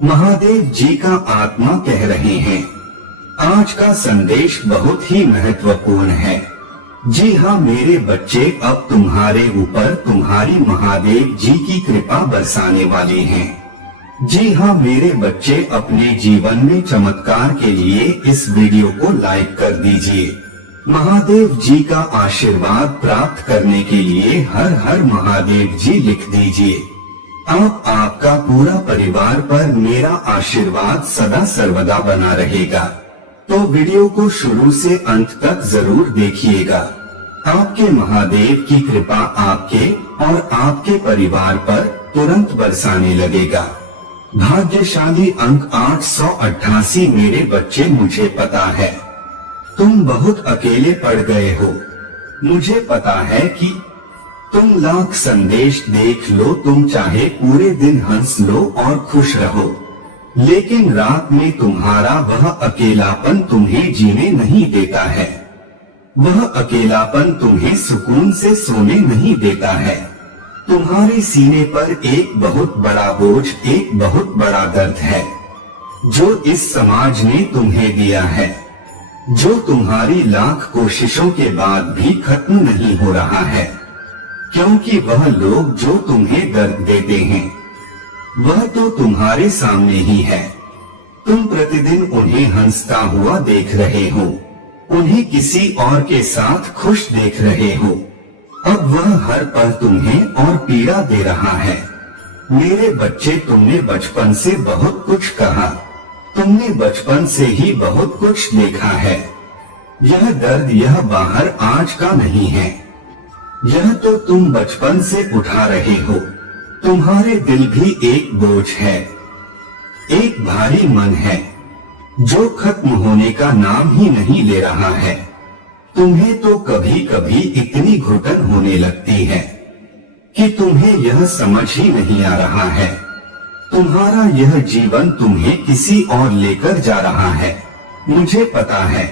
महादेव जी का आत्मा कह रहे हैं, आज का संदेश बहुत ही महत्वपूर्ण है। जी हाँ मेरे बच्चे, अब तुम्हारे ऊपर तुम्हारी महादेव जी की कृपा बरसाने वाली हैं। जी हाँ मेरे बच्चे, अपने जीवन में चमत्कार के लिए इस वीडियो को लाइक कर दीजिए। महादेव जी का आशीर्वाद प्राप्त करने के लिए हर हर महादेव जी लिख दीजिए। अब आपका पूरा परिवार पर मेरा आशीर्वाद सदा सर्वदा बना रहेगा। तो वीडियो को शुरू से अंत तक जरूर देखिएगा। आपके महादेव की कृपा आपके और आपके परिवार पर तुरंत बरसाने लगेगा। भाग्यशाली अंक 888। मेरे बच्चे, मुझे पता है तुम बहुत अकेले पड़ गए हो। मुझे पता है कि तुम लाख संदेश देख लो, तुम चाहे पूरे दिन हंस लो और खुश रहो, लेकिन रात में तुम्हारा वह अकेलापन तुम्हें जीने नहीं देता है। वह अकेलापन तुम्हें सुकून से सोने नहीं देता है। तुम्हारे सीने पर एक बहुत बड़ा बोझ, एक बहुत बड़ा दर्द है, जो इस समाज ने तुम्हें दिया है, जो तुम्हारी लाख कोशिशों के बाद भी खत्म नहीं हो रहा है। क्योंकि वह लोग जो तुम्हें दर्द देते हैं, वह तो तुम्हारे सामने ही है। तुम प्रतिदिन उन्हें हंसता हुआ देख रहे हो, उन्हें किसी और के साथ खुश देख रहे हो। अब वह हर पल तुम्हें और पीड़ा दे रहा है। मेरे बच्चे, तुमने बचपन से बहुत कुछ कहा, तुमने बचपन से ही बहुत कुछ देखा है। यह दर्द, यह बाहर आज का नहीं है, यह तो तुम बचपन से उठा रहे हो। तुम्हारे दिल भी एक बोझ है, एक भारी मन है, जो खत्म होने का नाम ही नहीं ले रहा है। तुम्हें तो कभी कभी इतनी घुटन होने लगती है कि तुम्हें यह समझ ही नहीं आ रहा है, तुम्हारा यह जीवन तुम्हें किसी और लेकर जा रहा है। मुझे पता है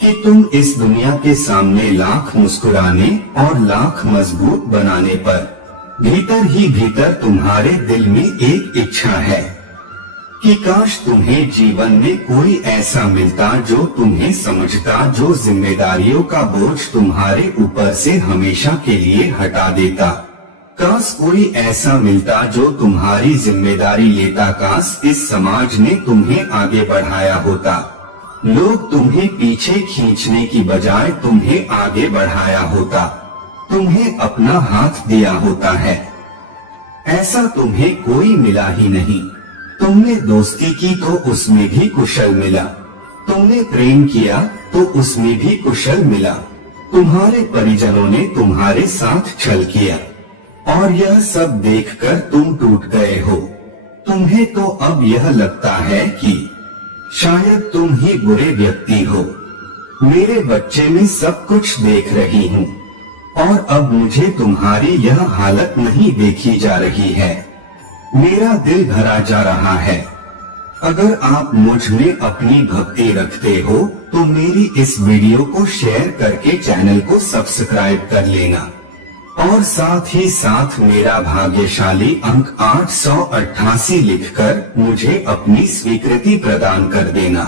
कि तुम इस दुनिया के सामने लाख मुस्कुराने और लाख मजबूत बनाने पर भीतर ही भीतर तुम्हारे दिल में एक इच्छा है कि काश तुम्हें जीवन में कोई ऐसा मिलता जो तुम्हें समझता, जो जिम्मेदारियों का बोझ तुम्हारे ऊपर से हमेशा के लिए हटा देता। काश कोई ऐसा मिलता जो तुम्हारी जिम्मेदारी लेता। काश इस समाज ने तुम्हें आगे बढ़ाया होता, लोग तुम्हें पीछे खींचने की बजाय तुम्हें आगे बढ़ाया होता, तुम्हें अपना हाथ दिया होता है। ऐसा तुम्हें कोई मिला ही नहीं। तुमने दोस्ती की तो उसमें भी कुशल मिला, तुमने प्रेम किया तो उसमें भी कुशल मिला। तुम्हारे परिजनों ने तुम्हारे साथ छल किया और यह सब देखकर तुम टूट गए हो। तुम्हें तो अब यह लगता है कि शायद तुम ही बुरे व्यक्ति हो। मेरे बच्चे, में सब कुछ देख रही हूँ और अब मुझे तुम्हारी यह हालत नहीं देखी जा रही है। मेरा दिल भरा जा रहा है। अगर आप मुझ में अपनी भक्ति रखते हो तो मेरी इस वीडियो को शेयर करके चैनल को सब्सक्राइब कर लेना और साथ ही साथ मेरा भाग्यशाली अंक 888 लिखकर मुझे अपनी स्वीकृति प्रदान कर देना।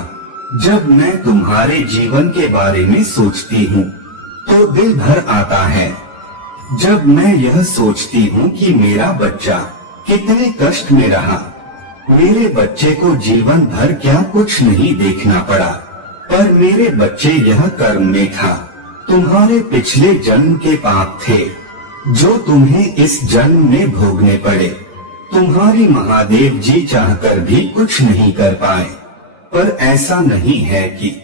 जब मैं तुम्हारे जीवन के बारे में सोचती हूँ तो दिल भर आता है। जब मैं यह सोचती हूँ कि मेरा बच्चा कितने कष्ट में रहा, मेरे बच्चे को जीवन भर क्या कुछ नहीं देखना पड़ा, पर मेरे बच्चे यह कर्म में था। तुम्हारे पिछले जन्म के पाप थे जो तुम्हें इस जन्म में भोगने पड़े। तुम्हारी महादेव जी चाहकर भी कुछ नहीं कर पाए, पर ऐसा नहीं है कि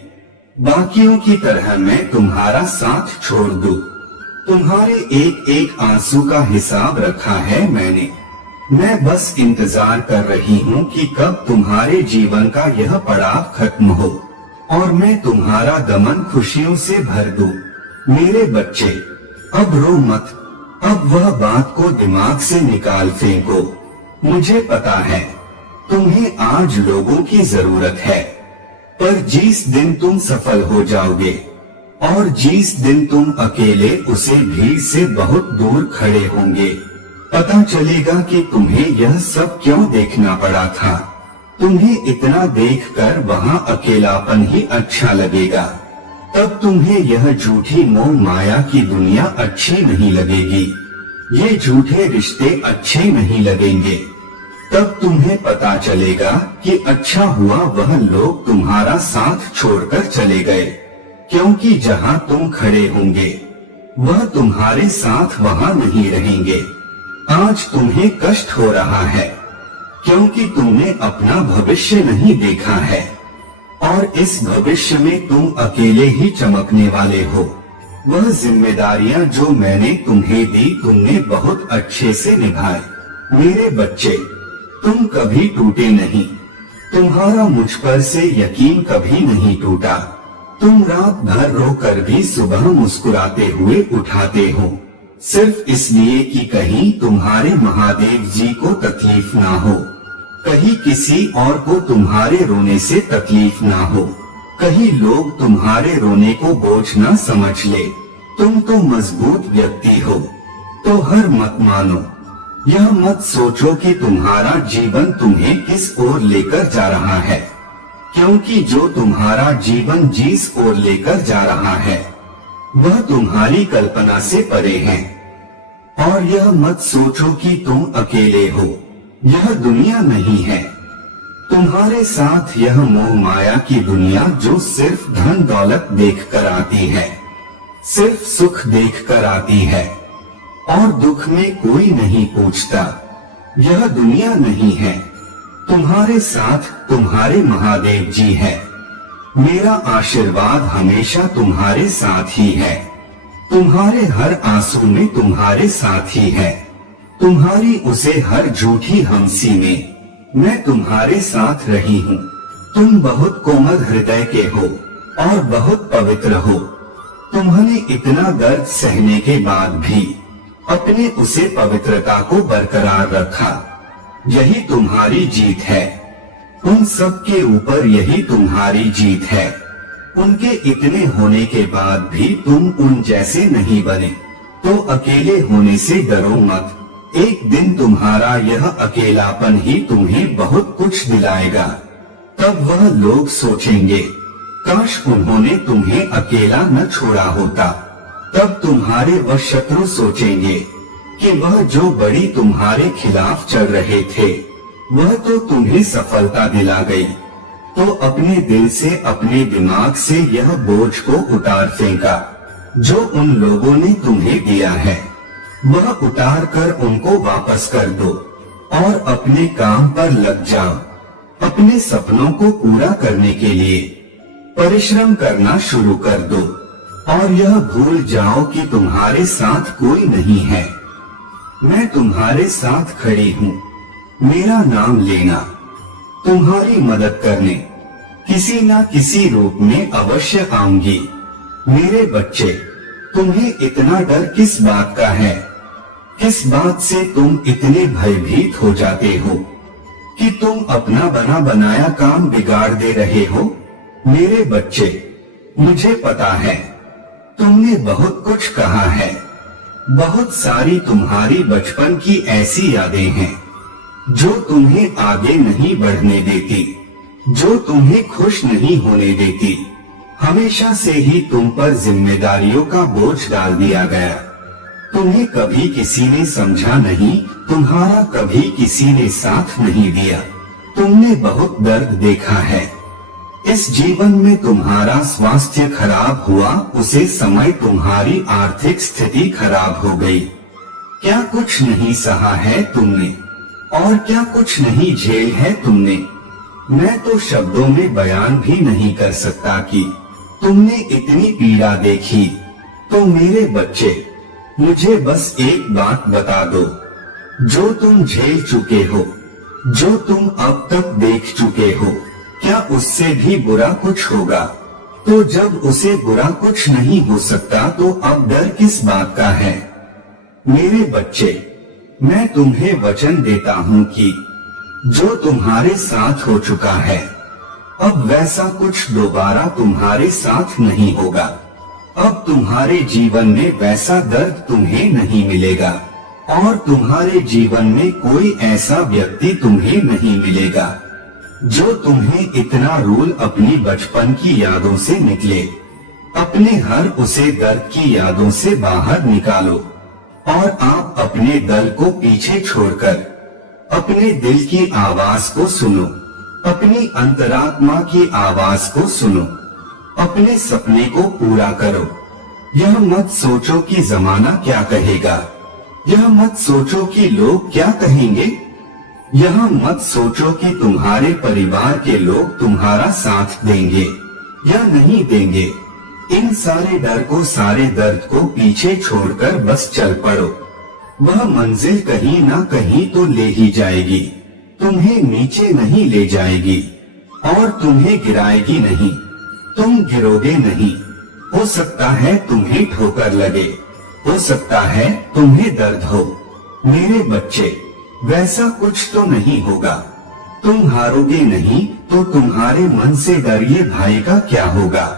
बाकियों की तरह मैं तुम्हारा साथ छोड़ दूं। तुम्हारे एक एक आंसू का हिसाब रखा है मैंने। मैं बस इंतजार कर रही हूँ कि कब तुम्हारे जीवन का यह पड़ाव खत्म हो और मैं तुम्हारा दमन खुशियों से भर दूं। मेरे बच्चे, अब रो मत, अब वह बात को दिमाग से निकाल फेंको। मुझे पता है तुम्हें आज लोगों की जरूरत है, पर जिस दिन तुम सफल हो जाओगे और जिस दिन तुम अकेले उसे भीड़ से बहुत दूर खड़े होंगे, पता चलेगा कि तुम्हें यह सब क्यों देखना पड़ा था। तुम्हें इतना देखकर वहाँ अकेलापन ही अच्छा लगेगा। तब तुम्हें यह झूठी मोह माया की दुनिया अच्छी नहीं लगेगी, ये झूठे रिश्ते अच्छे नहीं लगेंगे। तब तुम्हें पता चलेगा कि अच्छा हुआ वह लोग तुम्हारा साथ छोड़कर चले गए, क्योंकि जहाँ तुम खड़े होंगे वह तुम्हारे साथ वहाँ नहीं रहेंगे। आज तुम्हें कष्ट हो रहा है क्योंकि तुमने अपना भविष्य नहीं देखा है और इस भविष्य में तुम अकेले ही चमकने वाले हो। वह जिम्मेदारियां जो मैंने तुम्हें दी तुमने बहुत अच्छे से निभाई। मेरे बच्चे, तुम कभी टूटे नहीं, तुम्हारा मुझ पर से यकीन कभी नहीं टूटा। तुम रात भर रोकर भी सुबह मुस्कुराते हुए उठाते हो, सिर्फ इसलिए कि कहीं तुम्हारे महादेव जी को तकलीफ ना हो, कहीं किसी और को तुम्हारे रोने से तकलीफ ना हो, कहीं लोग तुम्हारे रोने को बोझ ना समझ ले। तुम तो मजबूत व्यक्ति हो, तो हार मत मानो। यह मत सोचो कि तुम्हारा जीवन तुम्हें किस ओर लेकर जा रहा है, क्योंकि जो तुम्हारा जीवन जिस ओर लेकर जा रहा है वह तुम्हारी कल्पना से परे है। और यह मत सोचो कि तुम अकेले हो, यह दुनिया नहीं है। तुम्हारे साथ यह मोह माया की दुनिया जो सिर्फ धन दौलत देखकर आती है, सिर्फ सुख देखकर आती है और दुख में कोई नहीं पूछता, यह दुनिया नहीं है। तुम्हारे साथ तुम्हारे महादेव जी है। मेरा आशीर्वाद हमेशा तुम्हारे साथ ही है, तुम्हारे हर आंसू में तुम्हारे साथ ही है, तुम्हारी उसे हर झूठी हंसी में मैं तुम्हारे साथ रही हूँ। तुम बहुत कोमल हृदय के हो और बहुत पवित्र हो। तुम्होंने इतना दर्द सहने के बाद भी अपने उसे पवित्रता को बरकरार रखा, यही तुम्हारी जीत है। उन सब के ऊपर यही तुम्हारी जीत है। उनके इतने होने के बाद भी तुम उन जैसे नहीं बने, तो अकेले होने से डरो मत। एक दिन तुम्हारा यह अकेलापन ही तुम्हें बहुत कुछ दिलाएगा। तब वह लोग सोचेंगे काश उन्होंने तुम्हें अकेला न छोड़ा होता। तब तुम्हारे वह शत्रु सोचेंगे कि वह जो बड़ी तुम्हारे खिलाफ चल रहे थे वह तो तुम्हें सफलता दिला गई, तो अपने दिल से अपने दिमाग से यह बोझ को उतार फेंका जो उन लोगों ने तुम्हें दिया है, वह उतार कर उनको वापस कर दो और अपने काम पर लग जाओ। अपने सपनों को पूरा करने के लिए परिश्रम करना शुरू कर दो और यह भूल जाओ कि तुम्हारे साथ कोई नहीं है। मैं तुम्हारे साथ खड़ी हूँ, मेरा नाम लेना। तुम्हारी मदद करने किसी न किसी रूप में अवश्य आऊंगी। मेरे बच्चे, तुम्हें इतना डर किस बात का है? किस बात से तुम इतने भयभीत हो जाते हो कि तुम अपना बना बनाया काम बिगाड़ दे रहे हो? मेरे बच्चे, मुझे पता है तुमने बहुत कुछ कहा है। बहुत सारी तुम्हारी बचपन की ऐसी यादें हैं जो तुम्हें आगे नहीं बढ़ने देती, जो तुम्हें खुश नहीं होने देती। हमेशा से ही तुम पर जिम्मेदारियों का बोझ डाल दिया गया। तुम्हें कभी किसी ने समझा नहीं, तुम्हारा कभी किसी ने साथ नहीं दिया। तुमने बहुत दर्द देखा है। इस जीवन में तुम्हारा स्वास्थ्य खराब हुआ, उसे समय तुम्हारी आर्थिक स्थिति खराब हो गई। क्या कुछ नहीं सहा है तुमने और क्या कुछ नहीं झेल है तुमने? मैं तो शब्दों में बयान भी नहीं कर सकता कि तुमने इतनी पीड़ा देखी। तो मेरे बच्चे, मुझे बस एक बात बता दो, जो तुम झेल चुके हो, जो तुम अब तक देख चुके हो, क्या उससे भी बुरा कुछ होगा? तो जब उसे बुरा कुछ नहीं हो सकता तो अब डर किस बात का है? मेरे बच्चे, मैं तुम्हें वचन देता हूँ कि जो तुम्हारे साथ हो चुका है अब वैसा कुछ दोबारा तुम्हारे साथ नहीं होगा। अब तुम्हारे जीवन में वैसा दर्द तुम्हें नहीं मिलेगा और तुम्हारे जीवन में कोई ऐसा व्यक्ति तुम्हें नहीं मिलेगा जो तुम्हें इतना रूल अपनी बचपन की यादों से निकले, अपने हर उसे दर्द की यादों से बाहर निकालो और आप अपने दल को पीछे छोड़कर अपने दिल की आवाज को सुनो, अपनी अंतरात्मा की आवाज को सुनो, अपने सपने को पूरा करो। यह मत सोचो कि जमाना क्या कहेगा, यह मत सोचो कि लोग क्या कहेंगे, यह मत सोचो कि तुम्हारे परिवार के लोग तुम्हारा साथ देंगे या नहीं देंगे। इन सारे डर को, सारे दर्द को पीछे छोड़कर बस चल पड़ो। वह मंजिल कहीं ना कहीं तो ले ही जाएगी, तुम्हें नीचे नहीं ले जाएगी और तुम्हें गिराएगी नहीं, तुम गिरोगे नहीं। हो सकता है तुम्हें ठोकर लगे, हो सकता है तुम्हें दर्द हो। मेरे बच्चे, वैसा कुछ तो नहीं होगा। तुम हारोगे नहीं तो तुम्हारे मन से डरिए भाई का क्या होगा।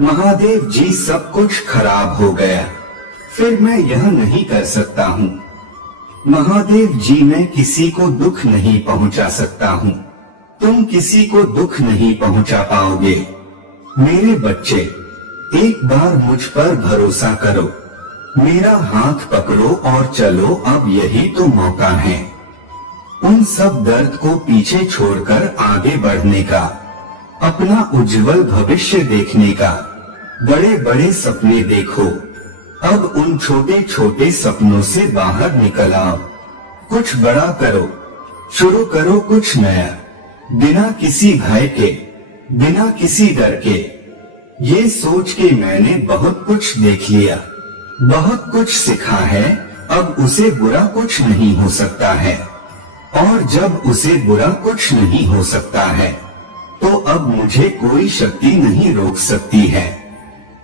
महादेव जी सब कुछ खराब हो गया, फिर मैं यह नहीं कर सकता हूँ। महादेव जी मैं किसी को दुख नहीं पहुँचा सकता हूँ, तुम किसी को दुख नहीं पहुँचा पाओगे। मेरे बच्चे, एक बार मुझ पर भरोसा करो, मेरा हाथ पकड़ो और चलो, अब यही तो मौका है उन सब दर्द को पीछे छोड़कर आगे बढ़ने का, अपना उज्जवल भविष्य देखने का। बड़े बड़े सपने देखो, अब उन छोटे छोटे सपनों से बाहर निकल आओ। कुछ बड़ा करो, शुरू करो कुछ नया, बिना किसी भय के, बिना किसी डर के। ये सोच के मैंने बहुत कुछ देख लिया, बहुत कुछ सीखा है, अब उसे बुरा कुछ नहीं हो सकता है। और जब उसे बुरा कुछ नहीं हो सकता है तो अब मुझे कोई शक्ति नहीं रोक सकती है।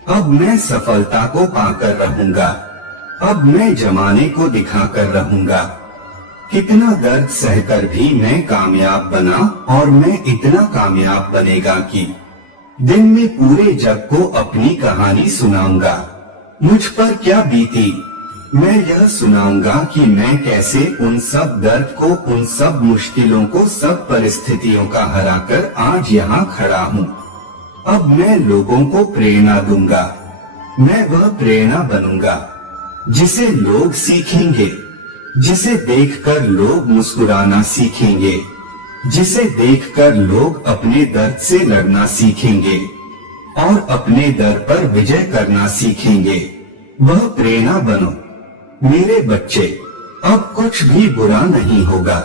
अब मैं सफलता को पाकर रहूंगा, अब मैं जमाने को दिखाकर रहूंगा। कितना दर्द सहकर भी मैं कामयाब बना और मैं इतना कामयाब बनेगा कि दिन में पूरे जग को अपनी कहानी सुनाऊंगा। मुझ पर क्या बीती मैं यह सुनाऊंगा कि मैं कैसे उन सब दर्द को, उन सब मुश्किलों को, सब परिस्थितियों का हराकर आज यहाँ खड़ा हूँ। अब मैं लोगों को प्रेरणा दूंगा, मैं वह प्रेरणा बनूंगा जिसे लोग सीखेंगे, जिसे देखकर लोग मुस्कुराना सीखेंगे, जिसे देखकर लोग अपने दर्द से लड़ना सीखेंगे और अपने दर पर विजय करना सीखेंगे। वह प्रेरणा बनो मेरे बच्चे। अब कुछ भी बुरा नहीं होगा,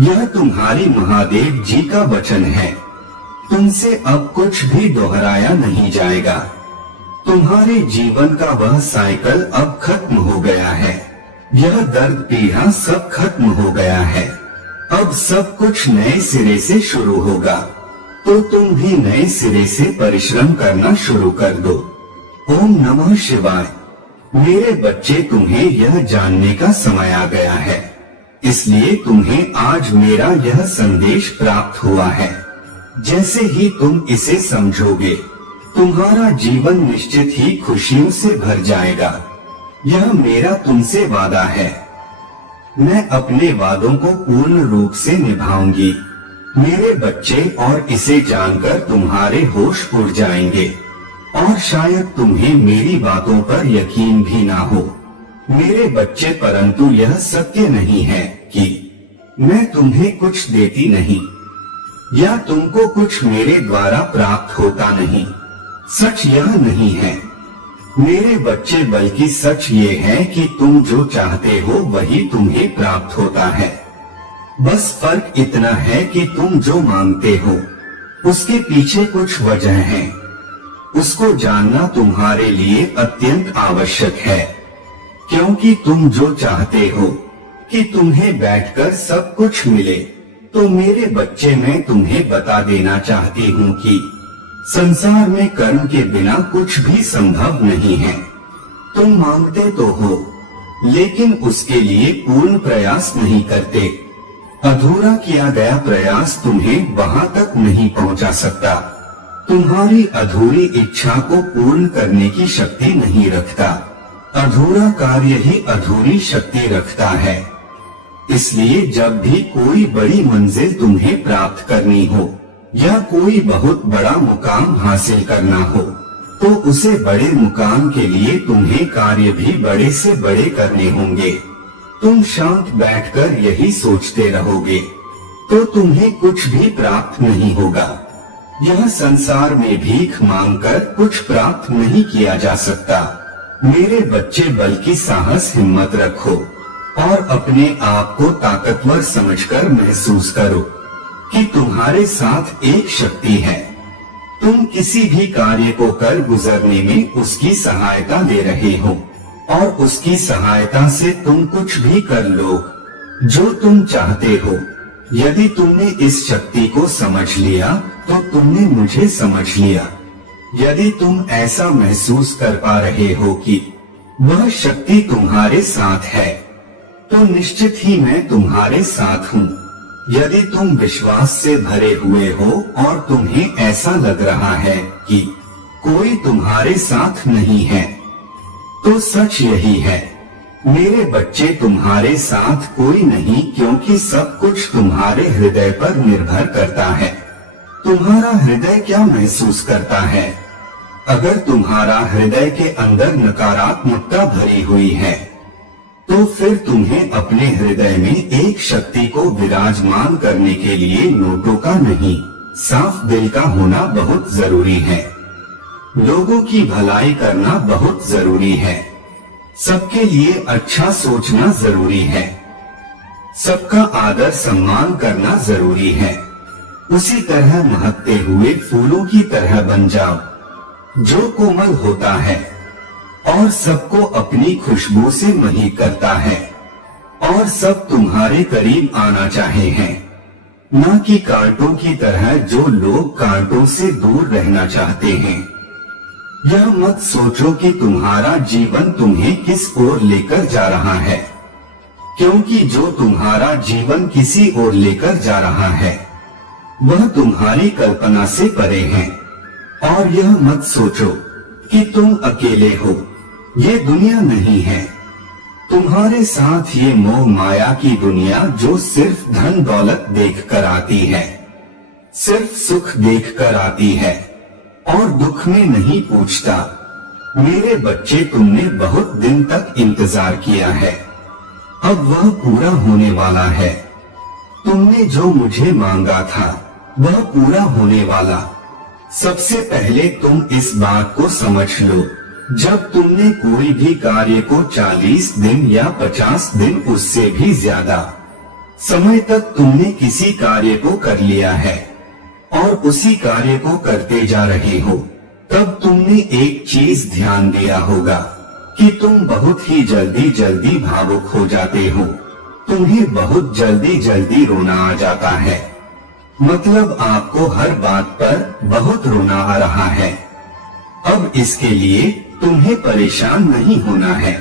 यह तुम्हारी महादेव जी का वचन है। तुमसे अब कुछ भी दोहराया नहीं जाएगा। तुम्हारे जीवन का वह साइकिल अब खत्म हो गया है, यह दर्द पीड़ा सब खत्म हो गया है। अब सब कुछ नए सिरे से शुरू होगा, तो तुम भी नए सिरे से परिश्रम करना शुरू कर दो। ओम नमः शिवाय। मेरे बच्चे, तुम्हें यह जानने का समय आ गया है, इसलिए तुम्हें आज मेरा यह संदेश प्राप्त हुआ है। जैसे ही तुम इसे समझोगे, तुम्हारा जीवन निश्चित ही खुशियों से भर जाएगा। यह मेरा तुमसे वादा है। मैं अपने वादों को पूर्ण रूप से निभाऊंगी मेरे बच्चे, और इसे जानकर तुम्हारे होश उड़ जाएंगे और शायद तुम्हें मेरी बातों पर यकीन भी ना हो मेरे बच्चे, परंतु यह सत्य नहीं है कि मैं तुम्हें कुछ देती नहीं या तुमको कुछ मेरे द्वारा प्राप्त होता नहीं। सच यह नहीं है मेरे बच्चे, बल्कि सच ये है कि तुम जो चाहते हो वही तुम्हें प्राप्त होता है। बस फर्क इतना है कि तुम जो मांगते हो उसके पीछे कुछ वजह है। उसको जानना तुम्हारे लिए अत्यंत आवश्यक है, क्योंकि तुम जो चाहते हो कि तुम्हें बैठकर सब कुछ मिले, तो मेरे बच्चे मैं तुम्हें बता देना चाहती हूँ कि संसार में कर्म के बिना कुछ भी संभव नहीं है। तुम मांगते तो हो, लेकिन उसके लिए पूर्ण प्रयास नहीं करते। अधूरा किया गया प्रयास तुम्हें वहाँ तक नहीं पहुँचा सकता। तुम्हारी अधूरी इच्छा को पूर्ण करने की शक्ति नहीं रखता। अधूरा कार्य ही अधूरी शक्ति रखता है। इसलिए जब भी कोई बड़ी मंजिल तुम्हें प्राप्त करनी हो या कोई बहुत बड़ा मुकाम हासिल करना हो, तो उसे बड़े मुकाम के लिए तुम्हें कार्य भी बड़े से बड़े करने होंगे। तुम शांत बैठकर यही सोचते रहोगे तो तुम्हें कुछ भी प्राप्त नहीं होगा। यह संसार में भीख मांगकर कुछ प्राप्त नहीं किया जा सकता। मेरे बच्चे, बल्कि साहस हिम्मत रखो और अपने आप को ताकतवर समझकर महसूस करो कि तुम्हारे साथ एक शक्ति है। तुम किसी भी कार्य को कर गुजरने में उसकी सहायता ले रहे हो और उसकी सहायता से तुम कुछ भी कर लो जो तुम चाहते हो। यदि तुमने इस शक्ति को समझ लिया तो तुमने मुझे समझ लिया। यदि तुम ऐसा महसूस कर पा रहे हो कि वह शक्ति तुम्हारे साथ है, तो निश्चित ही मैं तुम्हारे साथ हूँ। यदि तुम विश्वास से भरे हुए हो और तुम्हें ऐसा लग रहा है कि कोई तुम्हारे साथ नहीं है, तो सच यही है मेरे बच्चे, तुम्हारे साथ कोई नहीं, क्योंकि सब कुछ तुम्हारे हृदय पर निर्भर करता है। तुम्हारा हृदय क्या महसूस करता है? अगर तुम्हारा हृदय के अंदर नकारात्मकता भरी हुई है, तो फिर तुम्हें अपने हृदय में एक शक्ति को विराजमान करने के लिए नोटों का नहीं, साफ दिल का होना बहुत जरूरी है। लोगों की भलाई करना बहुत जरूरी है। सबके लिए अच्छा सोचना जरूरी है। सबका आदर सम्मान करना जरूरी है। उसी तरह महकते हुए फूलों की तरह बन जाओ जो कोमल होता है और सबको अपनी खुशबू से महक करता है, और सब तुम्हारे करीब आना चाहे हैं, न कि कांटों की तरह जो लोग कांटों से दूर रहना चाहते हैं। यह मत सोचो कि तुम्हारा जीवन तुम्हें किस ओर लेकर जा रहा है, क्योंकि जो तुम्हारा जीवन किसी ओर लेकर जा रहा है वह तुम्हारी कल्पना से परे है। और यह मत सोचो कि तुम अकेले हो, ये दुनिया नहीं है। तुम्हारे साथ ये मोह माया की दुनिया जो सिर्फ धन दौलत देख कर आती है, सिर्फ सुख देख कर आती है और दुख में नहीं पूछता। मेरे बच्चे, तुमने बहुत दिन तक इंतजार किया है, अब वह पूरा होने वाला है। तुमने जो मुझे मांगा था वह पूरा होने वाला। सबसे पहले तुम इस बात को समझ लो, जब तुमने कोई भी कार्य को 40 दिन या 50 दिन, उससे भी ज्यादा समय तक तुमने किसी कार्य को कर लिया है और उसी कार्य को करते जा रहे हो, तब तुमने एक चीज ध्यान दिया होगा कि तुम बहुत ही जल्दी भावुक हो जाते हो। तुम्हें बहुत जल्दी रोना आ जाता है। मतलब आपको हर बात पर बहुत रोना आ रहा है। अब इसके लिए तुम्हें परेशान नहीं होना है,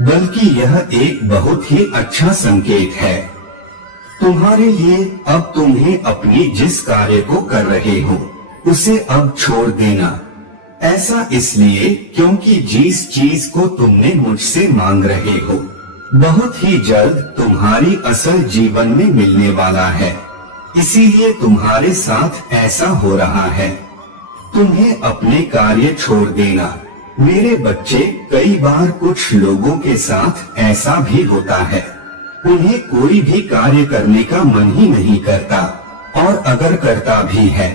बल्कि यह एक बहुत ही अच्छा संकेत है तुम्हारे लिए। अब तुम्हें अपनी जिस कार्य को कर रहे हो उसे अब छोड़ देना। ऐसा इसलिए क्योंकि जिस चीज को तुमने मुझसे मांग रहे हो बहुत ही जल्द तुम्हारी असल जीवन में मिलने वाला है, इसीलिए तुम्हारे साथ ऐसा हो रहा है। तुम्हें अपने कार्य छोड़ देना। मेरे बच्चे, कई बार कुछ लोगों के साथ ऐसा भी होता है, उन्हें कोई भी कार्य करने का मन ही नहीं करता, और अगर करता भी है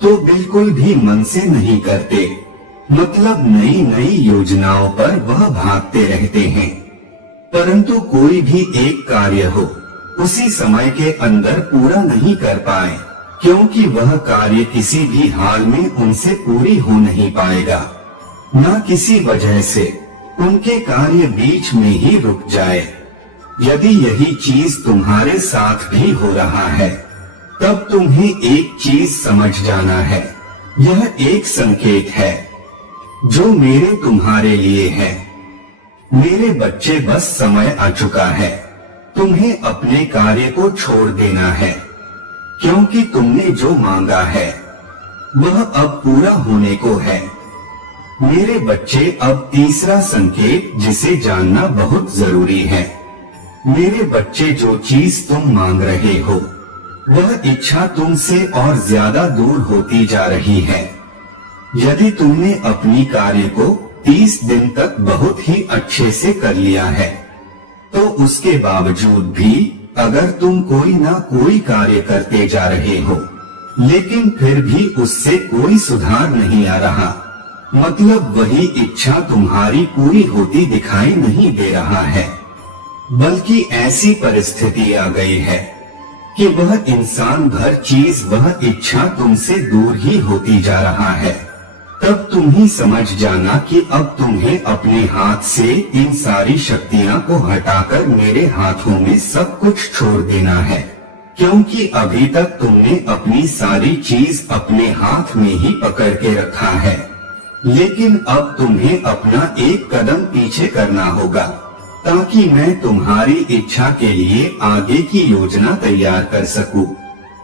तो बिल्कुल भी मन से नहीं करते। मतलब नई योजनाओं पर वह भागते रहते हैं, परंतु कोई भी एक कार्य हो उसी समय के अंदर पूरा नहीं कर पाए, क्योंकि वह कार्य किसी भी हाल में उनसे पूरी हो नहीं पाएगा। न किसी वजह से उनके कार्य बीच में ही रुक जाए। यदि यही चीज तुम्हारे साथ भी हो रहा है, तब तुम्हें एक चीज समझ जाना है। यह एक संकेत है जो मेरे तुम्हारे लिए है। मेरे बच्चे, बस समय आ चुका है। तुम्हें अपने कार्य को छोड़ देना है, क्योंकि तुमने जो मांगा है वह अब पूरा होने को है। मेरे बच्चे, अब तीसरा संकेत जिसे जानना बहुत जरूरी है, मेरे बच्चे, जो चीज तुम मांग रहे हो वह इच्छा तुमसे और ज्यादा दूर होती जा रही है। यदि तुमने अपनी कार्य को 30 दिन तक बहुत ही अच्छे से कर लिया है, तो उसके बावजूद भी अगर तुम कोई ना कोई कार्य करते जा रहे हो, लेकिन फिर भी उससे कोई सुधार नहीं आ रहा, मतलब वही इच्छा तुम्हारी पूरी होती दिखाई नहीं दे रहा है, बल्कि ऐसी परिस्थिति आ गई है कि वह इंसान भर चीज, वह इच्छा तुमसे दूर ही होती जा रहा है, तब तुम ही समझ जाना कि अब तुम्हें अपने हाथ से इन सारी शक्तियां को हटाकर मेरे हाथों में सब कुछ छोड़ देना है, क्योंकि अभी तक तुमने अपनी सारी चीज अपने हाथ में ही पकड़ के रखा है। लेकिन अब तुम्हें अपना एक कदम पीछे करना होगा, ताकि मैं तुम्हारी इच्छा के लिए आगे की योजना तैयार कर सकूं।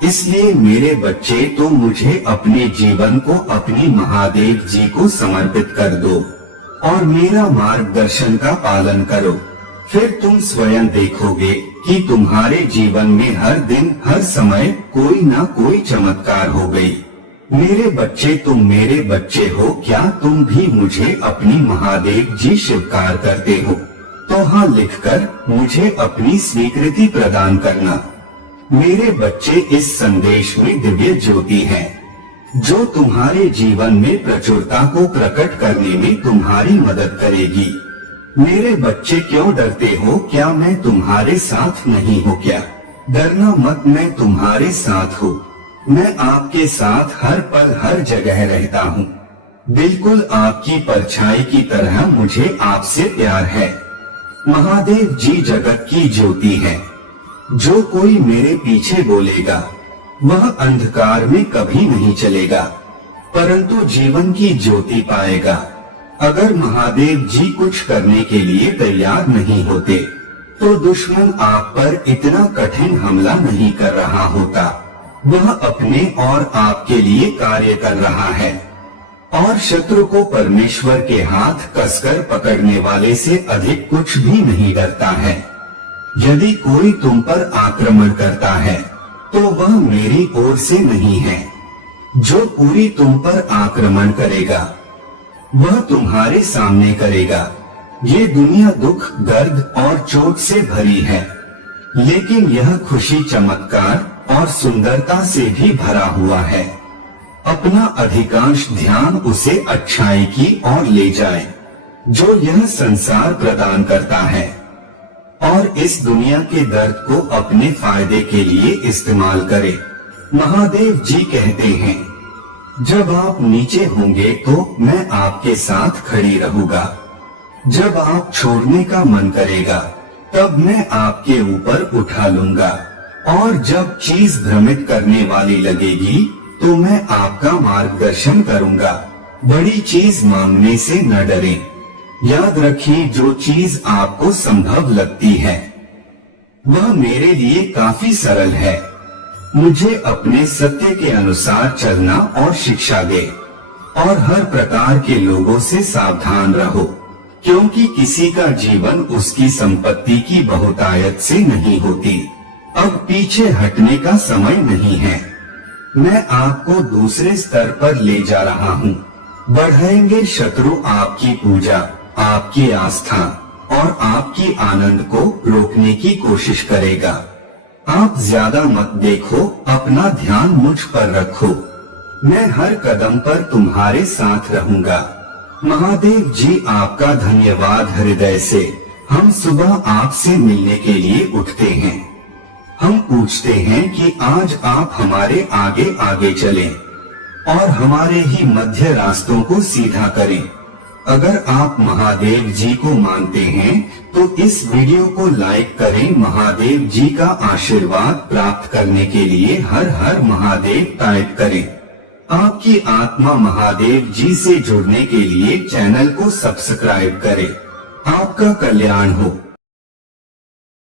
इसलिए मेरे बच्चे, तो मुझे अपने जीवन को अपनी महादेव जी को समर्पित कर दो और मेरा मार्गदर्शन का पालन करो। फिर तुम स्वयं देखोगे कि तुम्हारे जीवन में हर दिन हर समय कोई ना कोई चमत्कार हो गई। मेरे बच्चे, तुम मेरे बच्चे हो क्या? तुम भी मुझे अपनी महादेव जी स्वीकार करते हो? तो हाँ लिखकर मुझे अपनी स्वीकृति प्रदान करना। मेरे बच्चे, इस संदेश में दिव्य ज्योति है जो तुम्हारे जीवन में प्रचुरता को प्रकट करने में तुम्हारी मदद करेगी। मेरे बच्चे, क्यों डरते हो? क्या मैं तुम्हारे साथ नहीं हूँ क्या? डरना मत, मैं तुम्हारे साथ हूँ। मैं आपके साथ हर पल हर जगह रहता हूँ। बिल्कुल आपकी परछाई की तरह मुझे आपसे प्यार है। महादेव जी जगत की ज्योति है। जो कोई मेरे पीछे बोलेगा वह अंधकार में कभी नहीं चलेगा, परंतु जीवन की ज्योति पाएगा। अगर महादेव जी कुछ करने के लिए तैयार नहीं होते, तो दुश्मन आप पर इतना कठिन हमला नहीं कर रहा होता। वह अपने और आपके लिए कार्य कर रहा है, और शत्रु को परमेश्वर के हाथ कसकर पकड़ने वाले से अधिक कुछ भी नहीं डरता है। यदि कोई तुम पर आक्रमण करता है, तो वह मेरी ओर से नहीं है। जो पूरी तुम पर आक्रमण करेगा वह तुम्हारे सामने करेगा। ये दुनिया दुख, दर्द और चोट से भरी है, लेकिन यह खुशी, चमत्कार और सुंदरता से भी भरा हुआ है। अपना अधिकांश ध्यान उसे अच्छाई की ओर ले जाए जो यह संसार प्रदान करता है, और इस दुनिया के दर्द को अपने फायदे के लिए इस्तेमाल करे। महादेव जी कहते हैं, जब आप नीचे होंगे तो मैं आपके साथ खड़ी रहूंगा। जब आप छोड़ने का मन करेगा तब मैं आपके ऊपर उठा लूंगा, और जब चीज भ्रमित करने वाली लगेगी तो मैं आपका मार्गदर्शन करूंगा। बड़ी चीज मांगने से न डरें। याद रखिए, जो चीज आपको संभव लगती है वह मेरे लिए काफी सरल है। मुझे अपने सत्य के अनुसार चलना और शिक्षा दे, और हर प्रकार के लोगों से सावधान रहो, क्योंकि किसी का जीवन उसकी संपत्ति की बहुतायत से नहीं होती। अब पीछे हटने का समय नहीं है। मैं आपको दूसरे स्तर पर ले जा रहा हूँ। बढ़ाएंगे शत्रु आपकी पूजा, आपकी आस्था और आपकी आनंद को रोकने की कोशिश करेगा। आप ज्यादा मत देखो, अपना ध्यान मुझ पर रखो। मैं हर कदम पर तुम्हारे साथ रहूंगा। महादेव जी, आपका धन्यवाद हृदय से। हम सुबह आपसे मिलने के लिए उठते हैं। हम पूछते हैं कि आज आप हमारे आगे आगे चलें और हमारे ही मध्य रास्तों को सीधा करें। अगर आप महादेव जी को मानते हैं तो इस वीडियो को लाइक करें। महादेव जी का आशीर्वाद प्राप्त करने के लिए हर हर महादेव टाइप करें। आपकी आत्मा महादेव जी से जुड़ने के लिए चैनल को सब्सक्राइब करें। आपका कल्याण हो।